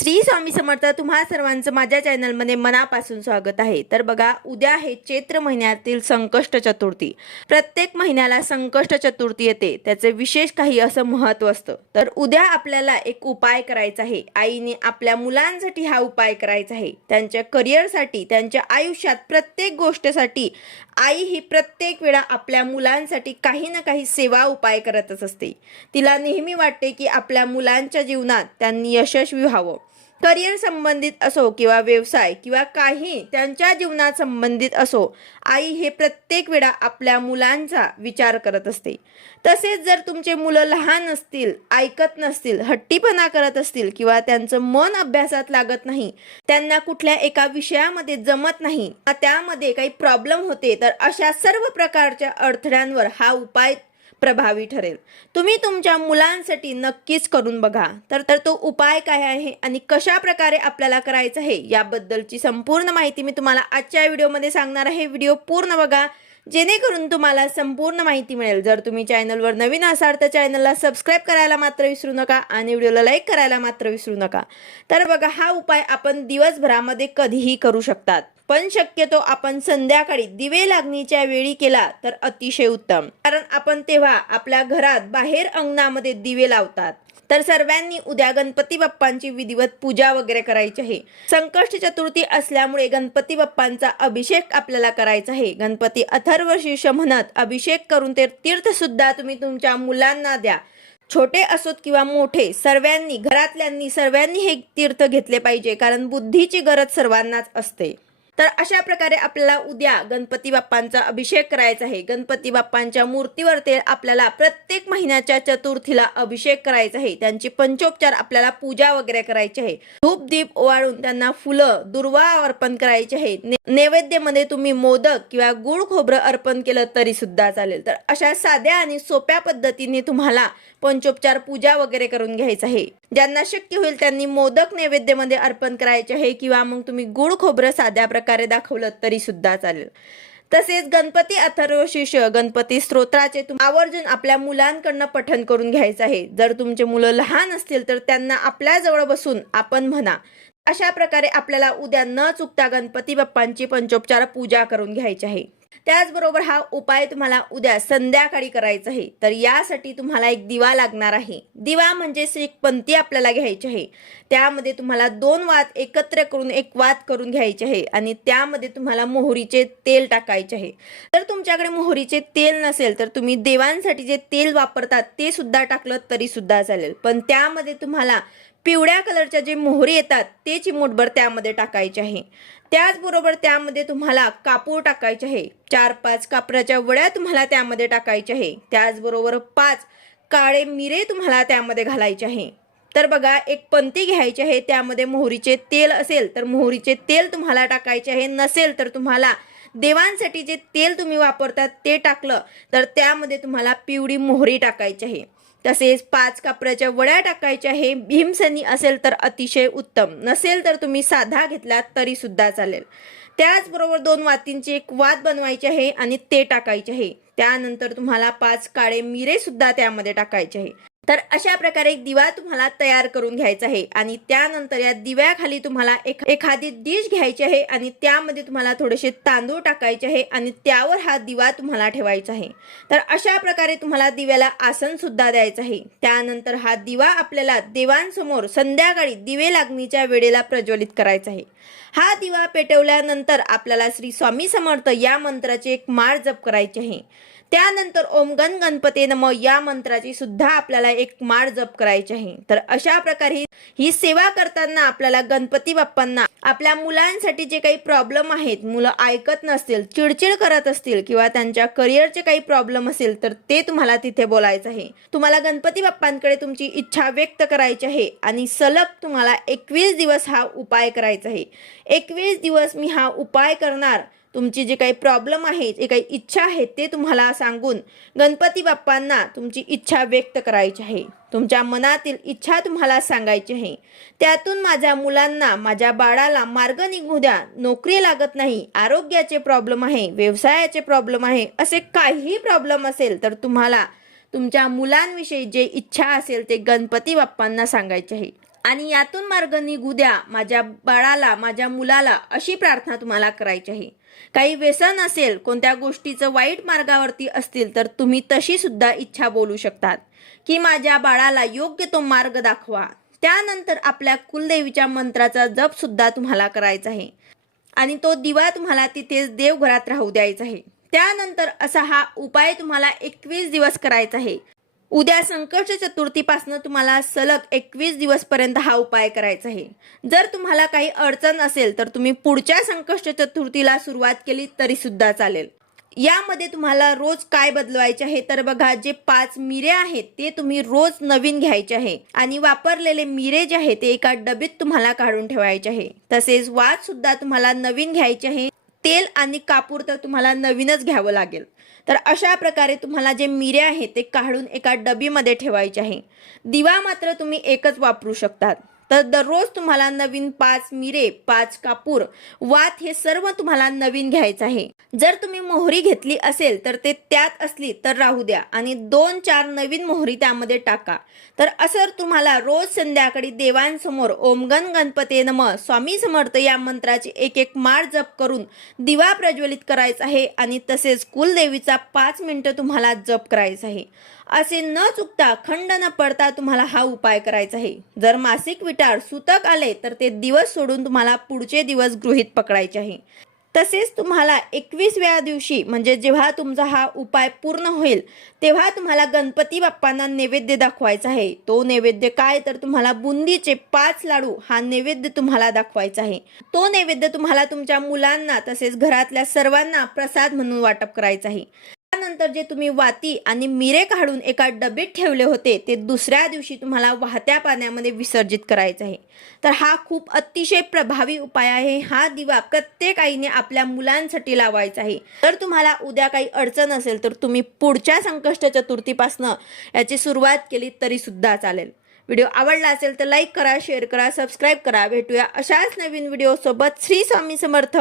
श्री स्वामी समर्थ तुम्हा सर्वांचं माझ्या चॅनलमध्ये मनापासून स्वागत आहे. तर बघा उद्या हे चैत्र महिन्यातील संकष्ट चतुर्थी. प्रत्येक महिन्याला संकष्ट चतुर्थी येते. त्याचे विशेष काही असं महत्त्व असतं. तर उद्या आपल्याला एक उपाय करायचा आहे. आईने आपल्या मुलांसाठी हा उपाय करायचा आहे. त्यांच्या करिअरसाठी त्यांच्या आयुष्यात प्रत्येक गोष्टीसाठी आई ही प्रत्येक वेळा आपल्या मुलांसाठी काही ना काही सेवा उपाय करतच असते. तिला नेहमी वाटते की आपल्या मुलांच्या जीवनात त्यांनी यशस्वी व्हावं. करिअर संबंधित असो किंवा व्यवसाय किंवा काही त्यांच्या जीवनात संबंधित असो आई हे प्रत्येक वेळा आपल्या मुलांचा विचार करत असते. तसेच जर तुमचे मुलं लहान असतील ऐकत नसतील हट्टीपणा करत असतील किंवा त्यांचं मन अभ्यासात लागत नाही त्यांना कुठल्या एका विषयामध्ये जमत नाही त्यामध्ये काही प्रॉब्लेम होते तर अशा सर्व प्रकारच्या अडथळ्यांवर हा उपाय प्रभावी ठरेल. तुम्ही तुमच्या मुलांसाठी नक्कीच करून बघा. तर तर तो उपाय काय आहे आणि कशा प्रकारे आपल्याला करायचा आहे याबद्दलची संपूर्ण माहिती मी तुम्हाला आजच्या व्हिडिओमध्ये सांगणार आहे. व्हिडिओ पूर्ण बघा. जेणेकरून तुम्हाला संपूर्ण माहिती मिळेल. जर तुम्ही चॅनलवर नवीन असाल तर चॅनलला सबस्क्राईब करायला मात्र विसरू नका आणि व्हिडिओला लाईक करायला मात्र विसरू नका. तर बघा हा उपाय आपण दिवसभरामध्ये कधीही करू शकतात. पण शक्यतो आपण संध्याकाळी दिवे लागणीच्या वेळी केला तर अतिशय उत्तम. कारण आपण तेव्हा आपल्या घरात बाहेर अंगणामध्ये दिवे लावतात. तर सर्वांनी उद्या गणपती बाप्पांची विधिवत पूजा वगैरे करायची आहे. संकष्ट चतुर्थी असल्यामुळे गणपती बाप्पांचा अभिषेक आपल्याला करायचा आहे. गणपती अथर्व शीर्ष म्हणत अभिषेक करून ते तीर्थसुद्धा तुम्ही तुमच्या मुलांना द्या. छोटे असोत किंवा मोठे सर्वांनी घरातल्यांनी सर्वांनी हे तीर्थ घेतले पाहिजे कारण बुद्धीची गरज सर्वांनाच असते. तर अशा प्रकारे आपल्याला उद्या गणपती बाप्पांचा अभिषेक करायचा आहे. गणपती बाप्पांच्या मूर्तीवर ते आपल्याला प्रत्येक महिन्याच्या चतुर्थीला अभिषेक करायचा आहे. त्यांची पंचोपचार आपल्याला पूजा वगैरे करायची आहे. धूप दीप ओवाळून त्यांना फुलं दुर्वा अर्पण करायचे आहे. ने- नैवेद्यामध्ये तुम्ही मोदक किंवा गुळ खोबरं अर्पण केलं तरी सुद्धा चालेल. तर अशा साध्या आणि सोप्या पद्धतीने तुम्हाला पंचोपचार पूजा वगैरे करून घ्यायचं आहे. ज्यांना शक्य होईल त्यांनी मोदक नैवेद्यामध्ये अर्पण करायचे आहे किंवा मग तुम्ही गुळ खोबरं साध्या प्रकारे दाखवलं तरी सुद्धा चालेल. तसेच गणपती अथर्व गणपती स्तोत्राचे आवर्जून आपल्या मुलांकडनं पठण करून घ्यायचं आहे. जर तुमचे मुलं लहान असतील तर त्यांना आपल्या जवळ बसून आपण म्हणा अशा प्रकारे आपल्याला उद्या न चुकता गणपती बाप्पांची पंचोपचार पूजा करून घ्यायची आहे. त्याचबरोबर हा उपाय तुम्हाला उद्या संध्याकाळी करायचा आहे. तर यासाठी तुम्हाला एक दिवा लागणार आहे. दिवा म्हणजे एक पंथी आपल्याला घ्यायची आहे. त्यामध्ये तुम्हाला दोन वात एकत्र करून एक वात करून घ्यायचे आहे आणि त्यामध्ये तुम्हाला मोहरीचे तेल टाकायचे आहे. जर तुमच्याकडे मोहरीचे तेल नसेल तर तुम्ही देवांसाठी जे तेल वापरतात ते सुद्धा टाकलं तरी सुद्धा चालेल. पण त्यामध्ये तुम्हाला पिवळ्या कलरच्या जे मोहरी येतात ते चिमूटभर त्यामध्ये टाकायचे आहे. त्याचबरोबर त्यामध्ये तुम्हाला कापूर टाकायचे आहे. चार पाच कापराच्या वड्या तुम्हाला त्यामध्ये टाकायच्या आहे त्याचबरोबर पाच काळे मिरे तुम्हाला त्यामध्ये घालायचे आहे. तर बघा एक पंती घ्यायची आहे त्यामध्ये मोहरीचे तेल असेल तर मोहरीचे तेल तुम्हाला टाकायचे आहे. नसेल तर तुम्हाला देवांसाठी जे तेल तुम्ही वापरतात ते टाकलं तर त्यामध्ये तुम्हाला पिवळी मोहरी टाकायची आहे. तसेच पाच कापराच्या वड्या टाकायच्या आहे भीमसनी असेल तर अतिशय उत्तम. नसेल तर तुम्ही साधा घेतलात तरी सुद्धा चालेल. त्याचबरोबर दोन वातींची एक वात बनवायची आहे आणि ते टाकायचे आहे. त्यानंतर तुम्हाला पाच काळे मिरे सुद्धा त्यामध्ये टाकायचे आहे. तर अशा प्रकारे एक दिवा तुम्हाला तयार करून घ्यायचा आहे आणि त्यानंतर या दिव्याखाली तुम्हाला एक एखादी डिश घ्यायची आहे आणि त्यामध्ये तुम्हाला थोडेसे तांदूळ टाकायचे आहे आणि त्यावर हा दिवा तुम्हाला ठेवायचा आहे. तर अशा प्रकारे तुम्हाला दिव्याला आसन सुद्धा द्यायचं आहे. त्यानंतर हा दिवा आपल्याला देवांसमोर संध्याकाळी दिवे लागणीच्या वेळेला प्रज्वलित करायचा आहे. हा दिवा पेटवल्यानंतर आपल्याला श्री स्वामी समर्थ या मंत्राची एक माळ जप करायची आहे. त्यानंतर ओम गण गणपते नम या मंत्राची सुद्धा आपल्याला एक माळ जप करायची आहे. तर अशा प्रकारे ही सेवा करताना आपल्याला गणपती बाप्पांना आपल्या मुलांसाठी जे काही प्रॉब्लेम आहेत मुलं ऐकत नसतील चिडचिड करत असतील किंवा त्यांच्या करिअरचे काही प्रॉब्लेम असेल तर ते तुम्हाला तिथे बोलायचं आहे. तुम्हाला गणपती बाप्पांकडे तुमची इच्छा व्यक्त करायची आहे आणि सलग तुम्हाला एकवीस दिवस हा उपाय करायचा आहे. एकवीस दिवस मी हा उपाय करणार. तुमची जे काही प्रॉब्लेम आहे जे काही इच्छा आहे ते तुम्हाला सांगून गणपती बाप्पांना तुमची इच्छा व्यक्त करायची आहे. तुमच्या मनातील इच्छा तुम्हाला सांगायची आहे. त्यातून माझ्या मुलांना माझ्या बाळाला मार्ग निघू द्या. नोकरी लागत नाही आरोग्याचे प्रॉब्लेम आहे व्यवसायाचे प्रॉब्लेम आहे असे काहीही प्रॉब्लेम असेल तर तुम्हाला तुमच्या मुलांविषयी जे इच्छा असेल ते गणपती बाप्पांना सांगायचे आहे. आणि यातून मार्ग निघू द्या माझ्या बाळाला माझ्या मुलाला अशी प्रार्थना तुम्हाला करायची आहे. काही व्यसन असेल कोणत्या गोष्टीचं वाईट मार्गावरती असतील तर तुम्ही तशी सुद्धा इच्छा बोलू शकतात. की माझ्या बाळाला योग्य तो मार्ग दाखवा. त्यानंतर आपल्या कुलदेवीच्या मंत्राचा जप सुद्धा तुम्हाला करायचा आहे. आणि तो दिवा तुम्हाला तिथेच देवघरात राहू द्यायचा आहे. त्यानंतर असा हा उपाय तुम्हाला एकवीस दिवस करायचा आहे. उद्या संकष्ट चतुर्थीपासून तुम्हाला सलग एकवीस दिवसपर्यंत हा उपाय करायचा आहे. जर तुम्हाला काही अडचण असेल तर तुम्ही पुढच्या संकष्ट चतुर्थीला सुरुवात केली तरी सुद्धा चालेल. यामध्ये तुम्हाला रोज काय बदलवायचे आहे तर बघा जे पाच मिरे आहेत ते तुम्ही रोज नवीन घ्यायचे आहे. आणि वापरलेले मिरे जे आहे ते एका डबीत तुम्हाला काढून ठेवायचे आहे. तसेच वाद सुद्धा तुम्हाला नवीन घ्यायचे आहे. तेल आणि कापूर तर तुम्हाला नवीनच घ्यावं लागेल. तर अशा प्रकारे तुम्हाला जे मिरे आहेत ते काढून एका डबीमध्ये ठेवायचे आहे. दिवा मात्र तुम्ही एकच वापरू शकतात. तर दररोज तुम्हाला नवीन पाच मिरे पाच कापूर वात हे सर्व तुम्हाला नवीन घ्यायचं आहे. जर तुम्ही मोहरी घेतली असेल तर ते त्यात असली तर राहू द्या आणि दोन चार नवीन मोहरी त्यामध्ये टाका. तर असं तुम्हाला रोज संध्याकाळी देवांसमोर ओमगण गणपते नम स्वामी समर्थ या मंत्राची एक एक माळ जप करून दिवा प्रज्वलित करायचा आहे आणि तसेच कुलदेवीचा पाच मिनिटं तुम्हाला जप करायचा आहे. असे न चुकता खंड न पडता तुम्हाला हा उपाय करायचा आहे. जर मासिक विटार सुतक आले तर ते दिवस सोडून तुम्हाला पुढचे दिवस गृहीत पकडायचे आहे. तसेच तुम्हाला एकवीसव्या दिवशी म्हणजे जेव्हा तुमचा हा उपाय पूर्ण होईल तेव्हा तुम्हाला गणपती बाप्पांना नैवेद्य दाखवायचा आहे. तो नैवेद्य काय? तर तुम्हाला बुंदीचे पाच लाडू हा नैवेद्य तुम्हाला दाखवायचा आहे. तो नैवेद्य तुम्हाला तुमच्या मुलांना तसेच घरातल्या सर्वांना प्रसाद म्हणून वाटप करायचा आहे. त्यानंतर जे तुम्ही वाती आणि मिरे काढून एका डबीत ठेवले होते ते दुसऱ्या दिवशी तुम्हाला वाहत्या पाण्यामध्ये विसर्जित करायचं आहे. तर हा खूप अतिशय प्रभावी उपाय आहे. हा दिवा प्रत्येक आईने आपल्या मुलांसाठी लावायचा आहे. जर तुम्हाला उद्या काही अडचण असेल तर तुम्ही पुढच्या संकष्ट चतुर्थीपासनं याची सुरुवात केली तरी सुद्धा चालेल. व्हिडिओ आवडला असेल तर लाईक करा शेअर करा सबस्क्राईब करा. भेटूया अशाच नवीन व्हिडिओ सोबत श्री स्वामी समर्थ.